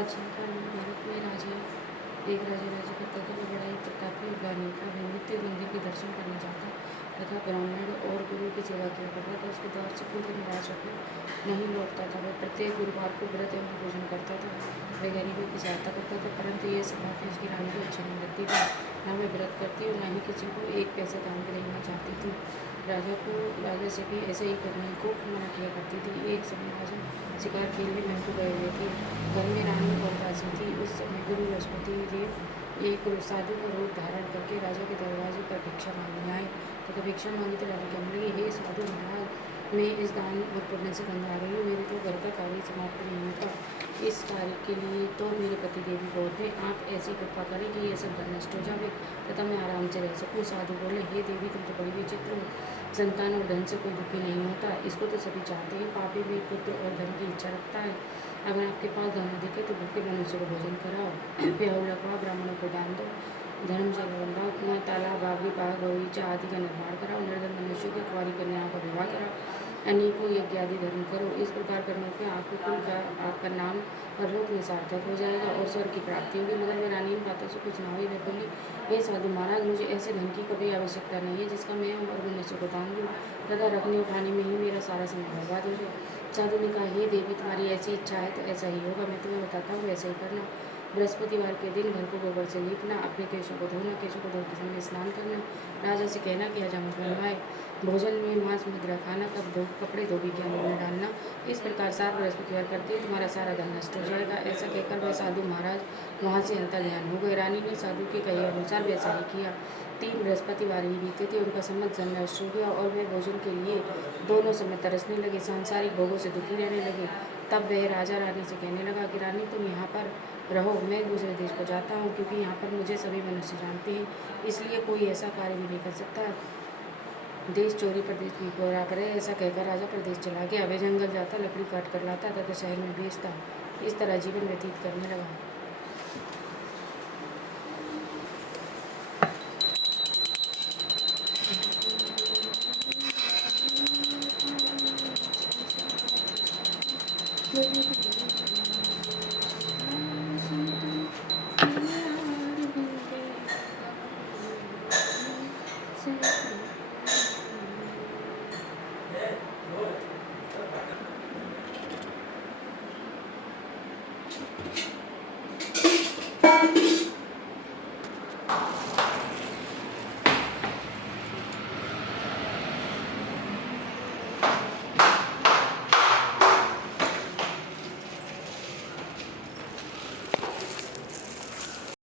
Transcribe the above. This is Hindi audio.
प्राचीन काल में भारत में एक राजा राज्य करता था। वो बड़ा ही प्रतापी और ज्ञानी था। वह नित्य मंदिर के दर्शन करने जाता तथा ब्राह्मण और गुरु की सेवा किया करता था। उसके द्वार से कोई भी निराश होकर नहीं लौटता था। वह प्रत्येक गुरुवार को व्रत एवं भोजन करता था। वह गरीबों की सहायता करता था, परंतु ये सब बातें उसकी रानी को अच्छी नहीं लगती थी। न वह व्रत करती और न ही किसी को एक पैसा दान भी देना चाहती थी। राजा से भी ऐसे ही करने को मना किया करती थी। एक समय राजा शिकार खेलने महल को गए हुए थे। घर में रानी और दासी थी। उस समय गुरु बृहस्पति देव एक साधु का रूप धारण करके राजा के दरवाजे पर भिक्षा मांगने आए तथा भिक्षा मांगी तो राजा कहने लगी, हे साधु महाराज, मैं इस दान और पुण्य से गंगा आ रही हूँ। मेरे तो घर का कार्य समाप्त नहीं होता। इस कार्य के लिए तो मेरे पति देवी बहुत हैं। आप ऐसी कृपा करें कि ये सब धन नष्ट हो जाए तथा मैं आराम से रह सकूँ। साधु बोले, हे देवी, तुम तो बड़ी विचित्र हो। संतान और धन से कोई दुखी नहीं होता। इसको तो सभी चाहते हैं। पापी भी पुत्र और धन की इच्छा रखता है। अगर आपके पास धन दिखे तो भूखे मनुष्य को भोजन कराओ, प्याऊ लगवाओ, ब्राह्मणों को दान दो, धर्म से बनवाओ, कुआं, तालाब, बावड़ी, बाग, बगीचा आदि का निर्माण कराओ, निर्धन मनुष्यों की कुंवारी कन्याओं का विवाह कराओ, अनेकों यज्ञ आदि धर्म करो। इस प्रकार करने पे आपके कुल का आपका नाम परलोक में सार्थक हो जाएगा और स्वर्ग की प्राप्ति होगी। मगर वह रानी इन बातों से कुछ ना हुई। वह बोली, हे साधु महाराज, मुझे ऐसे धन की कभी आवश्यकता नहीं है जिसका मैं और मनुष्य को दान दूँ तथा रखने उठाने में ही मेरा सारा समय बर्बाद हो जाए। साधु ने कहा, हे देवी, तुम्हारी ऐसी इच्छा है तो ऐसा ही होगा। मैं तुम्हें बताता हूँ, वैसे ही करना। बृहस्पतिवार के दिन घर को गोबर से लीपना, अपने केशों को धोना, केशों को धोते समय स्नान करना, राजा से कहना कि हजामत बनवाए, भोजन में मांस मुद्रा खाना, कपड़े धोबी के अंदर में डालना। इस प्रकार 7 बृहस्पतिवार करते ही तुम्हारा सारा धन नष्ट हो जाएगा। ऐसा कहकर वह साधु महाराज वहाँ से अंतर्ध्यान हो गए। रानी ने साधु के कहे अनुसार वैसा ही किया। 3 बृहस्पतिवार ही बीते थे। उनका सम्मत जन नष्ट हो गया और वे भोजन के लिए दोनों समय तरसने लगे, सांसारिक भोगों से दुखी रहने लगे। तब वह राजा रानी से कहने लगा कि रानी, तुम यहाँ पर रहो, मैं दूसरे देश को जाता हूँ, क्योंकि यहाँ पर मुझे सभी मनुष्य जानते हैं, इसलिए कोई ऐसा कार्य भी नहीं कर सकता। देश चोरी प्रदेश की गोरा करे। ऐसा कहकर राजा प्रदेश चला गया। वह जंगल जाता, लकड़ी काट कर लाता तथा शहर में बेचता। इस तरह जीवन व्यतीत करने लगा।